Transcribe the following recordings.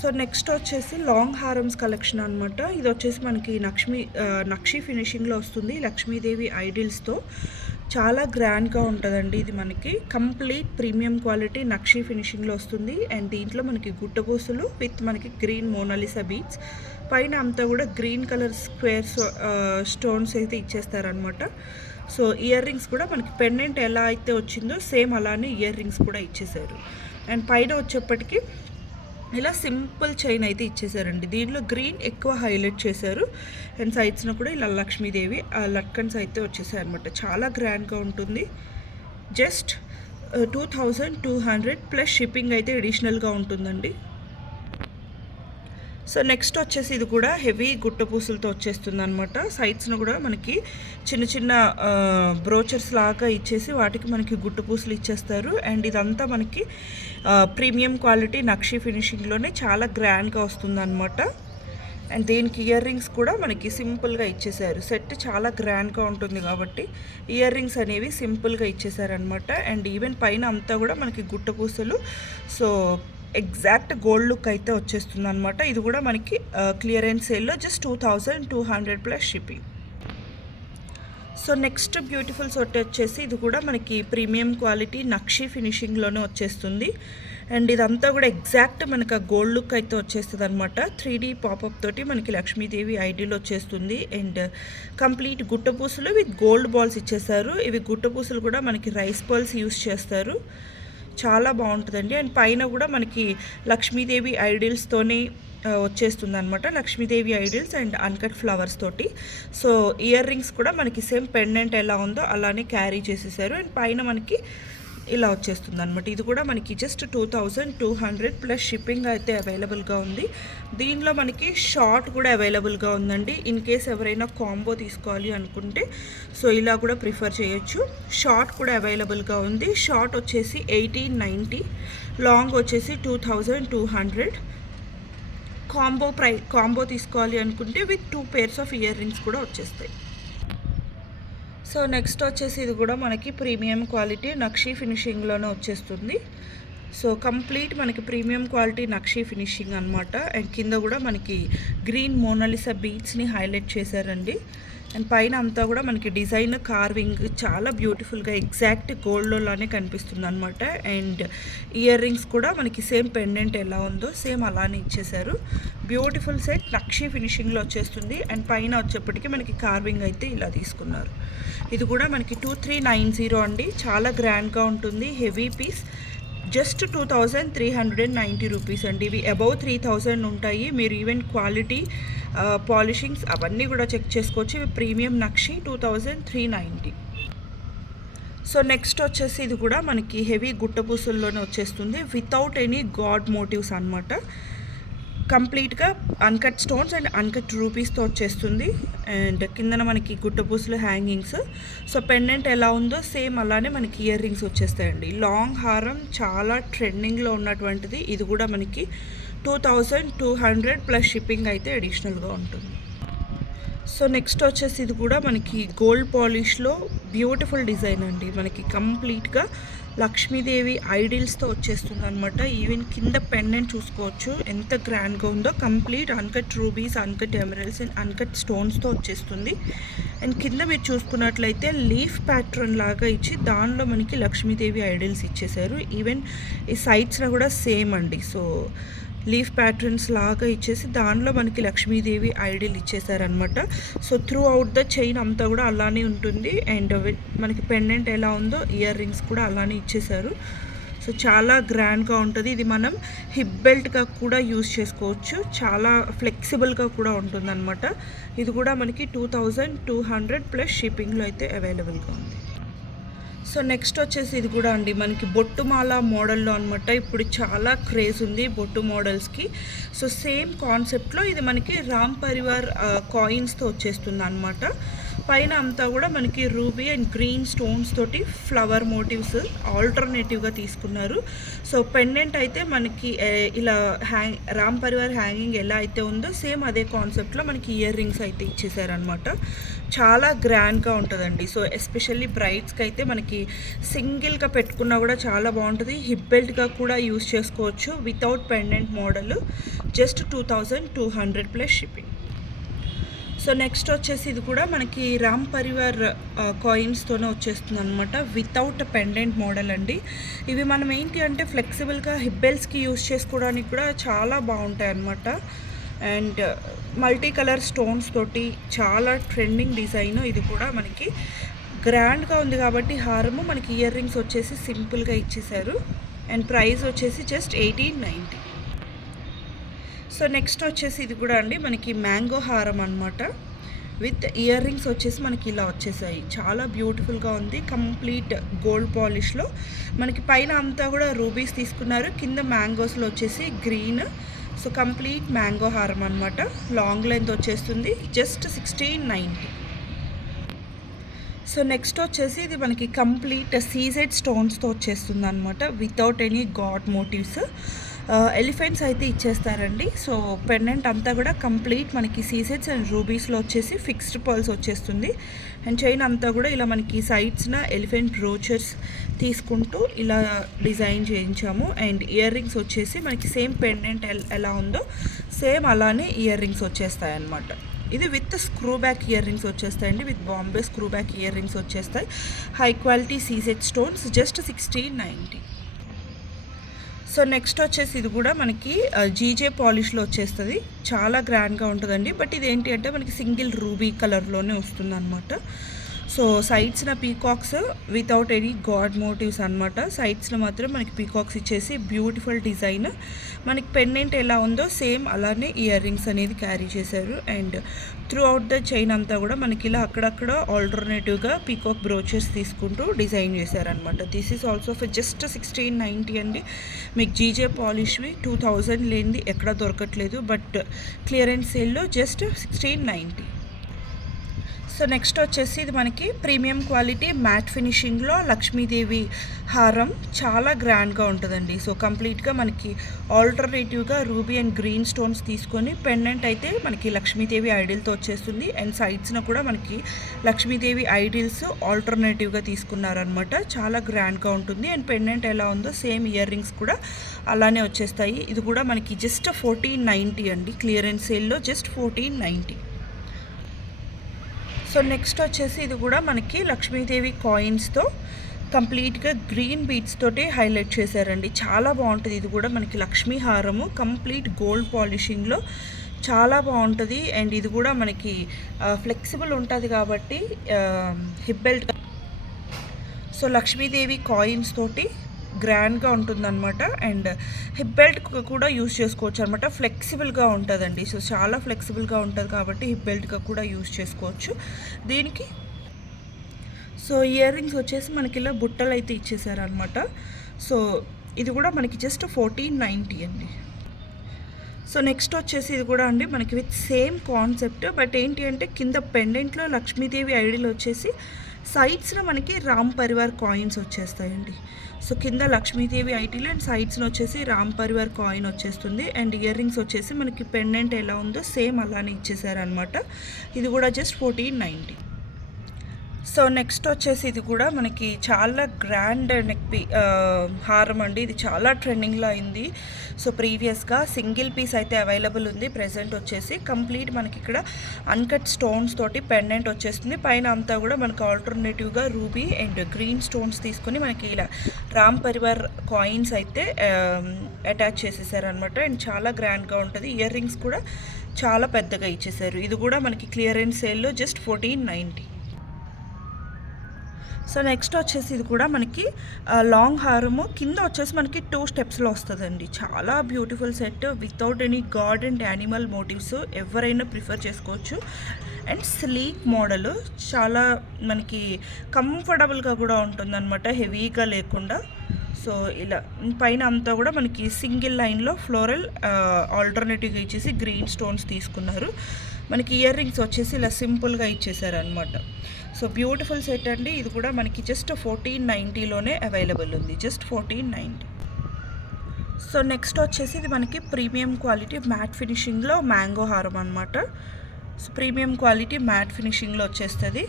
So next వచ్చేసి long హారమ్స్ collection అనమాట. ఇది వచ్చేసి మనకి నక్షి ఫినిషింగ్లో వస్తుంది. లక్ష్మీదేవి ఐడిల్స్తో చాలా గ్రాండ్గా ఉంటుందండి. ఇది మనకి కంప్లీట్ ప్రీమియం క్వాలిటీ నక్షి ఫినిషింగ్లో వస్తుంది. అండ్ దీంట్లో మనకి గుట్టపూసలు విత్ మనకి గ్రీన్ మోనాలిసా బీడ్స్, పైన అంతా కూడా గ్రీన్ కలర్ స్క్వేర్స్ స్టోన్స్ అయితే ఇచ్చేస్తారనమాట. సో ఇయర్ రింగ్స్ కూడా మనకి పెండెంట్ ఎలా అయితే వచ్చిందో సేమ్ అలానే ఇయర్ రింగ్స్ కూడా ఇచ్చేసారు. అండ్ పైన వచ్చేప్పటికి ఇలా సింపుల్ చైన్ అయితే ఇచ్చేసారండి. దీంట్లో గ్రీన్ ఎక్కువ హైలైట్ చేశారు. అండ్ సైడ్స్లో కూడా ఇలా లక్ష్మీదేవి లట్కన్స్ అయితే వచ్చేసాయి అనమాట. చాలా గ్రాండ్గా ఉంటుంది. జస్ట్ 2200 ప్లస్ షిప్పింగ్ అయితే అడిషనల్గా ఉంటుందండి. సో నెక్స్ట్ వచ్చేసి ఇది కూడా హెవీ గుట్ట పూసలతో వచ్చేస్తుంది అనమాట. సైడ్స్ను కూడా మనకి చిన్న చిన్న బ్రోచర్స్ లాగా ఇచ్చేసి వాటికి మనకి గుట్ట పూసలు ఇచ్చేస్తారు. అండ్ ఇదంతా మనకి ప్రీమియం క్వాలిటీ నక్షి ఫినిషింగ్లోనే చాలా గ్రాండ్గా వస్తుంది అనమాట. అండ్ దీనికి ఇయర్ రింగ్స్ కూడా మనకి సింపుల్గా ఇచ్చేసారు. సెట్ చాలా గ్రాండ్గా ఉంటుంది కాబట్టి ఇయర్ రింగ్స్ అనేవి సింపుల్గా ఇచ్చేసారనమాట. అండ్ ఈవెన్ పైన అంతా కూడా మనకి గుట్ట పూసలు, సో ఎగ్జాక్ట్ గోల్డ్ లుక్ అయితే వచ్చేస్తుంది అనమాట. ఇది కూడా మనకి క్లియరెన్స్ సేల్లో just 2200 plus shipping. So next beautiful సొట్ వచ్చేసి ఇది కూడా మనకి ప్రీమియం క్వాలిటీ నక్షి ఫినిషింగ్లోనే వచ్చేస్తుంది. అండ్ ఇదంతా కూడా ఎగ్జాక్ట్ మనకు ఆ గోల్డ్ లుక్ అయితే వచ్చేస్తుంది అనమాట. 3D పాపప్ తోటి మనకి లక్ష్మీదేవి ఐడియల్ వచ్చేస్తుంది. అండ్ కంప్లీట్ గుట్టపూసలు విత్ గోల్డ్ బాల్స్ ఇచ్చేసారు. ఇవి గుట్టపూసలు కూడా మనకి రైస్ బాల్స్ యూస్ చేస్తారు. చాలా బాగుంటుందండి. అండ్ పైన కూడా మనకి లక్ష్మీదేవి ఐడిల్స్తోనే వచ్చేస్తుంది అనమాట. Lakshmidevi idols and uncut flowers తోటి. సో ఇయర్ రింగ్స్ కూడా మనకి సేమ్ పెండెంట్ ఎలా ఉందో అలానే క్యారీ చేసేసారు. అండ్ పైన మనకి ఇలా వచ్చేస్తుంది అనమాట. ఇది కూడా మనకి జస్ట్ 2200 ప్లస్ షిప్పింగ్ అయితే అవైలబుల్గా ఉంది. దీనిలో మనకి షార్ట్ కూడా అవైలబుల్గా ఉందండి. ఇన్ కేస్ ఎవరైనా కాంబో తీసుకోవాలి అనుకుంటే సో ఇలా కూడా ప్రిఫర్ చేయొచ్చు. షార్ట్ కూడా అవైలబుల్గా ఉంది. షార్ట్ వచ్చేసి 1890, లాంగ్ వచ్చేసి 2200. కాంబో తీసుకోవాలి అనుకుంటే with 2 pairs of year rings కూడా వచ్చేస్తాయి. సో నెక్స్ట్ వచ్చేసి ఇది కూడా మనకి ప్రీమియం క్వాలిటీ నక్షి ఫినిషింగ్లోనే వచ్చేస్తుంది. సో కంప్లీట్ మనకి ప్రీమియం క్వాలిటీ నక్షి ఫినిషింగ్ అనమాట. అండ్ కింద కూడా మనకి గ్రీన్ మోనాలిసా బీడ్స్ని హైలైట్ చేశారండి. అండ్ పైన అంతా కూడా మనకి డిజైన్ కార్వింగ్ చాలా బ్యూటిఫుల్గా ఎగ్జాక్ట్ గోల్డ్లోనే కనిపిస్తుంది అనమాట. అండ్ ఇయర్ రింగ్స్ కూడా మనకి సేమ్ పెండెంట్ ఎలా ఉందో సేమ్ అలానే ఇచ్చేసారు. బ్యూటిఫుల్ సెట్ నక్షి ఫినిషింగ్లో వచ్చేస్తుంది. అండ్ పైన వచ్చేప్పటికి మనకి కార్వింగ్ అయితే ఇలా తీసుకున్నారు. ఇది కూడా మనకి 2390 అండి. చాలా గ్రాండ్గా ఉంటుంది. హెవీ పీస్ జస్ట్ 2390 రూపీస్ అండి. ఇవి అబౌవ్ 3000 ఉంటాయి. మీరు ఈవెన్ క్వాలిటీ పాలిషింగ్స్ అవన్నీ కూడా చెక్ చేసుకోవచ్చు. ఇవి ప్రీమియం నక్షి 2390. సో నెక్స్ట్ వచ్చేసి ఇది కూడా మనకి హెవీ గుట్టపూసల్లోనే వచ్చేస్తుంది వితౌట్ ఎనీ గాడ్ మోటివ్స్ అనమాట. కంప్లీట్గా అన్కట్ స్టోన్స్ అండ్ అన్కట్ రూపీస్తో వచ్చేస్తుంది. అండ్ కిందన మనకి గుట్టపూసలు హ్యాంగింగ్స్. సో పెండెంట్ ఎలా ఉందో సేమ్ అలానే మనకి ఇయర్ రింగ్స్ వచ్చేస్తాయండి. లాంగ్ హారం చాలా ట్రెండింగ్లో ఉన్నటువంటిది. ఇది కూడా మనకి 2200 ప్లస్ షిప్పింగ్ అయితే అడిషనల్గా ఉంటుంది. సో నెక్స్ట్ వచ్చేసి ఇది కూడా మనకి గోల్డ్ పాలిష్లో బ్యూటిఫుల్ డిజైన్ అండి. మనకి కంప్లీట్గా లక్ష్మీదేవి ఐడిల్స్తో వచ్చేస్తుంది అనమాట. ఈవెన్ కింద పెండెంట్ చూసుకోవచ్చు ఎంత గ్రాండ్గా ఉందో. Complete uncut rubies, uncut emeralds and uncut స్టోన్స్తో వచ్చేస్తుంది. అండ్ కింద మీరు చూసుకున్నట్లయితే లీఫ్ ప్యాటర్న్ లాగా ఇచ్చి దానిలో మనకి లక్ష్మీదేవి ఐడిల్స్ ఇచ్చేసారు. ఈవెన్ ఈ సైడ్స్లో కూడా సేమ్ అండి. సో లీఫ్ ప్యాటర్న్స్ లాగా ఇచ్చేసి దానిలో మనకి లక్ష్మీదేవి ఐడిల్ ఇచ్చేసారనమాట. So throughout the chain అంతా కూడా అలానే ఉంటుంది. అండ్ మనకి పెండెంట్ ఎలా ఉందో ఇయర్ రింగ్స్ కూడా అలానే ఇచ్చేసారు. సో చాలా గ్రాండ్గా ఉంటుంది. ఇది మనం హిప్ బెల్ట్గా కూడా యూజ్ చేసుకోవచ్చు. చాలా ఫ్లెక్సిబుల్గా కూడా ఉంటుంది అనమాట. ఇది కూడా మనకి 2200 ప్లస్ షిప్పింగ్లో అయితే అవైలబుల్గా ఉంది. సో నెక్స్ట్ వచ్చేసి ఇది కూడా అండి మనకి బొట్టుమాల మోడల్లో అనమాట. ఇప్పుడు చాలా క్రేజ్ ఉంది బొట్టు మోడల్స్కి. సో సేమ్ కాన్సెప్ట్లో ఇది మనకి రామ్ పరివార్ కాయిన్స్తో వచ్చేస్తుంది అనమాట. పైన అంతా కూడా మనకి రూబీ అండ్ గ్రీన్ స్టోన్స్ తోటి ఫ్లవర్ మోటివ్స్ ఆల్టర్నేటివ్గా తీసుకున్నారు. సో పెండెంట్ అయితే మనకి ఇలా రామ్ పరివార్ హ్యాంగింగ్ ఎలా అయితే ఉందో సేమ్ అదే కాన్సెప్ట్లో మనకి ఇయర్ రింగ్స్ అయితే ఇచ్చేసారనమాట. చాలా గ్రాండ్గా ఉంటుందండి. సో ఎస్పెషల్లీ బ్రైడ్స్కి అయితే మనకి మనకి సింగిల్గా పెట్టుకున్నా కూడా చాలా బాగుంటుంది. హిప్ బెల్ట్గా కూడా యూస్ చేసుకోవచ్చు. Without pendant model, just 2200 plus shipping. So next వచ్చేసి ఇది కూడా మనకి రామ్ పరివార్ కాయిన్స్తోనే వచ్చేస్తుంది అనమాట. వితౌట్ పెండెంట్ మోడల్ అండి. ఇవి మనం ఏంటి అంటే ఫ్లెక్సిబుల్గా హిప్ బెల్ట్స్కి యూస్ చేసుకోవడానికి కూడా చాలా బాగుంటాయి అనమాట. అండ్ మల్టీ కలర్ స్టోన్స్ తోటి చాలా ట్రెండింగ్ డిజైన్. ఇది కూడా మనకి గ్రాండ్గా ఉంది కాబట్టి హారము, మనకి ఇయర్ రింగ్స్ వచ్చేసి సింపుల్గా ఇచ్చేసారు. అండ్ ప్రైస్ వచ్చేసి జస్ట్ 1890. సో నెక్స్ట్ వచ్చేసి ఇది కూడా అండి మనకి మ్యాంగో హారం అనమాట. విత్ ఇయర్ రింగ్స్ వచ్చేసి మనకి ఇలా వచ్చేసాయి. చాలా బ్యూటిఫుల్గా ఉంది. కంప్లీట్ గోల్డ్ పాలిష్లో మనకి పైన అంతా కూడా రూబీస్ తీసుకున్నారు, కింద మ్యాంగోస్లో వచ్చేసి గ్రీన్. సో కంప్లీట్ మ్యాంగో హారం అనమాట. లాంగ్ లెంత్ వచ్చేస్తుంది, జస్ట్ 1690. సో నెక్స్ట్ వచ్చేసి ఇది మనకి కంప్లీట్ సీజెడ్ స్టోన్స్తో వచ్చేస్తుంది అనమాట. Without any god motives. Elephants అయితే ఇచ్చేస్తారండి. సో పెండెంట్ అంతా కూడా కంప్లీట్ మనకి సీజెడ్స్ అండ్ రూబీస్లో వచ్చేసి ఫిక్స్డ్ పర్ల్స్ వచ్చేస్తుంది. అండ్ చైన్ అంతా కూడా ఇలా మనకి సైడ్స్న ఎలిఫెంట్ బ్రోచర్స్ తీసుకుంటూ ఇలా డిజైన్ చేయించాము. అండ్ ఇయర్ రింగ్స్ వచ్చేసి మనకి సేమ్ పెండెంట్ ఎలా ఉందో సేమ్ అలానే ఇయర్ రింగ్స్ వచ్చేస్తాయి అన్నమాట. ఇది with screw back ear rings వచ్చేస్తాయండి. With Bombay screw back ear rings వచ్చేస్తాయి. High quality CZ stones, just 1690. So next వచ్చేసి ఇది కూడా మనకి జీజే పాలిష్లో వచ్చేస్తుంది. చాలా గ్రాండ్గా ఉంటుందండి. బట్ ఇది ఏంటి అంటే మనకి సింగిల్ రూబీ కలర్లోనే వస్తుంది అనమాట. సో సైడ్స్న peacocks without any god motifs అనమాట. సైడ్స్లో మాత్రం మనకి పీకాక్స్ ఇచ్చేసి బ్యూటిఫుల్ డిజైన్. మనకి పెండెంట్ ఎలా ఉందో సేమ్ అలానే ఇయర్ రింగ్స్ అనేది క్యారీ చేశారు. And through out the chain అంతా కూడా మనకి ఇలా అక్కడక్కడ ఆల్టర్నేటివ్గా పీకాక్ బ్రోచర్స్ తీసుకుంటూ డిజైన్ చేశారనమాట. This is also for just 1690 అండి. మీకు జీజే పాలిష్వి 2000 లేనిది ఎక్కడ దొరకట్లేదు. బట్ క్లియరెన్స్ సేల్లో జస్ట్ 1690. సో నెక్స్ట్ వచ్చేసి ఇది మనకి ప్రీమియం క్వాలిటీ మ్యాట్ ఫినిషింగ్లో లక్ష్మీదేవి హారం. చాలా గ్రాండ్గా ఉంటుందండి. సో కంప్లీట్గా మనకి ఆల్టర్నేటివ్గా రూబీ అండ్ గ్రీన్ స్టోన్స్ తీసుకొని పెండెంట్ అయితే మనకి లక్ష్మీదేవి ఐడిల్తో వచ్చేస్తుంది. అండ్ సైడ్స్న కూడా మనకి లక్ష్మీదేవి ఐడిల్స్ ఆల్టర్నేటివ్గా తీసుకున్నారనమాట. చాలా గ్రాండ్గా ఉంటుంది. అండ్ పెండెంట్ ఎలా ఉందో సేమ్ ఇయర్ రింగ్స్ కూడా అలానే వచ్చేస్తాయి. ఇది కూడా మనకి జస్ట్ 1490 అండి. క్లియరెన్స్ సేల్లో జస్ట్ 1490. సో నెక్స్ట్ వచ్చేసి ఇది కూడా మనకి లక్ష్మీదేవి కాయిన్స్తో కంప్లీట్గా గ్రీన్ బీడ్స్ తోటి హైలైట్ చేశారండి. చాలా బాగుంటుంది. ఇది కూడా మనకి లక్ష్మీ హారము కంప్లీట్ గోల్డ్ పాలిషింగ్లో చాలా బాగుంటుంది. అండ్ ఇది కూడా మనకి ఫ్లెక్సిబుల్ ఉంటుంది కాబట్టి hip belt. So Lakshmidevi coins తోటి గ్రాండ్గా ఉంటుందన్నమాట. అండ్ హిప్ బెల్ట్ కూడా యూస్ చేసుకోవచ్చు అనమాట. ఫ్లెక్సిబుల్గా ఉంటుందండి. సో చాలా ఫ్లెక్సిబుల్గా ఉంటుంది కాబట్టి హిప్ బెల్ట్గా కూడా యూస్ చేసుకోవచ్చు దీనికి. సో ఇయర్ రింగ్స్ వచ్చేసి మనకి ఇలా బుట్టలు అయితే ఇచ్చేసారనమాట. సో ఇది కూడా మనకి జస్ట్ 1490 అండి. సో నెక్స్ట్ వచ్చేసి ఇది కూడా అండి మనకి విత్ సేమ్ కాన్సెప్ట్. బట్ ఏంటి అంటే కింద పెండెంట్లో లక్ష్మీదేవి ఐడిల్ వచ్చేసి సైడ్స్లో మనకి రామ్ పరివార్ కాయిన్స్ వచ్చేస్తాయండి. సో కింద లక్ష్మీదేవి ఐడిల్ అండ్ సైడ్స్లో వచ్చేసి రామ్ పరివార్ కాయిన్ వచ్చేస్తుంది. అండ్ ఇయర్ రింగ్స్ వచ్చేసి మనకి పెండెంట్ ఎలా ఉందో సేమ్ అలానే ఇచ్చేసారనమాట. ఇది కూడా జస్ట్ 1490. సో నెక్స్ట్ వచ్చేసి ఇది కూడా మనకి చాలా గ్రాండ్ నెక్ హారం అండి. ఇది చాలా ట్రెండింగ్లో అయింది. సో ప్రీవియస్గా సింగిల్ పీస్ అయితే అవైలబుల్ ఉంది. ప్రెజెంట్ వచ్చేసి కంప్లీట్ మనకి ఇక్కడ అన్కట్ స్టోన్స్ తోటి పెండెంట్ వచ్చేస్తుంది. పైన అంతా కూడా మనకి ఆల్టర్నేటివ్గా రూబీ అండ్ గ్రీన్ స్టోన్స్ తీసుకొని మనకి ఇలా రామ్ పరివార్ కాయిన్స్ అయితే అటాచ్ చేసేసారనమాట. అండ్ చాలా గ్రాండ్గా ఉంటుంది. ఇయర్ రింగ్స్ కూడా చాలా పెద్దగా ఇచ్చేసారు. ఇది కూడా మనకి క్లియరెన్స్ సేల్లో జస్ట్ 1490. సో నెక్స్ట్ వచ్చేసి ఇది కూడా మనకి లాంగ్ హారము కింద వచ్చేసి మనకి 2 స్టెప్స్లో వస్తుందండి. చాలా beautiful set without any god and animal motives. ఎవరైనా ప్రిఫర్ చేసుకోవచ్చు. అండ్ స్లీక్ మోడల్ చాలా మనకి కంఫర్టబుల్గా కూడా ఉంటుందన్నమాట, హెవీగా లేకుండా. సో ఇలా పైన అంతా కూడా మనకి సింగిల్ లైన్లో ఫ్లోరల్ ఆల్టర్నేటివ్గా ఇచ్చేసి గ్రీన్ స్టోన్స్ తీసుకున్నారు. మనకి ఇయర్ రింగ్స్ వచ్చేసి ఇలా సింపుల్గా ఇచ్చేసారు అనమాట. సో బ్యూటిఫుల్ సెట్ అండి. ఇది కూడా మనకి జస్ట్ 1490లోనే అవైలబుల్ ఉంది. జస్ట్ 1490. సో నెక్స్ట్ వచ్చేసి ఇది మనకి ప్రీమియం క్వాలిటీ మ్యాట్ ఫినిషింగ్లో మ్యాంగో హారం అనమాట. సో ప్రీమియం క్వాలిటీ మ్యాట్ ఫినిషింగ్లో వచ్చేస్తుంది.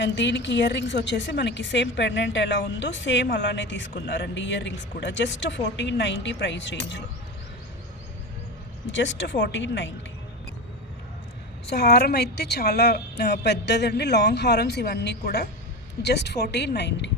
అండ్ దీనికి ఇయర్ రింగ్స్ వచ్చేసి మనకి సేమ్ పెండెంట్ ఎలా ఉందో సేమ్ అలానే తీసుకున్నారండి. ఇయర్ రింగ్స్ కూడా జస్ట్ 1490 ప్రైస్ రేంజ్లో, జస్ట్ 1490. సో హారం అయితే చాలా పెద్దదండి, లాంగ్ హారమ్స్ ఇవన్నీ కూడా జస్ట్ 1490.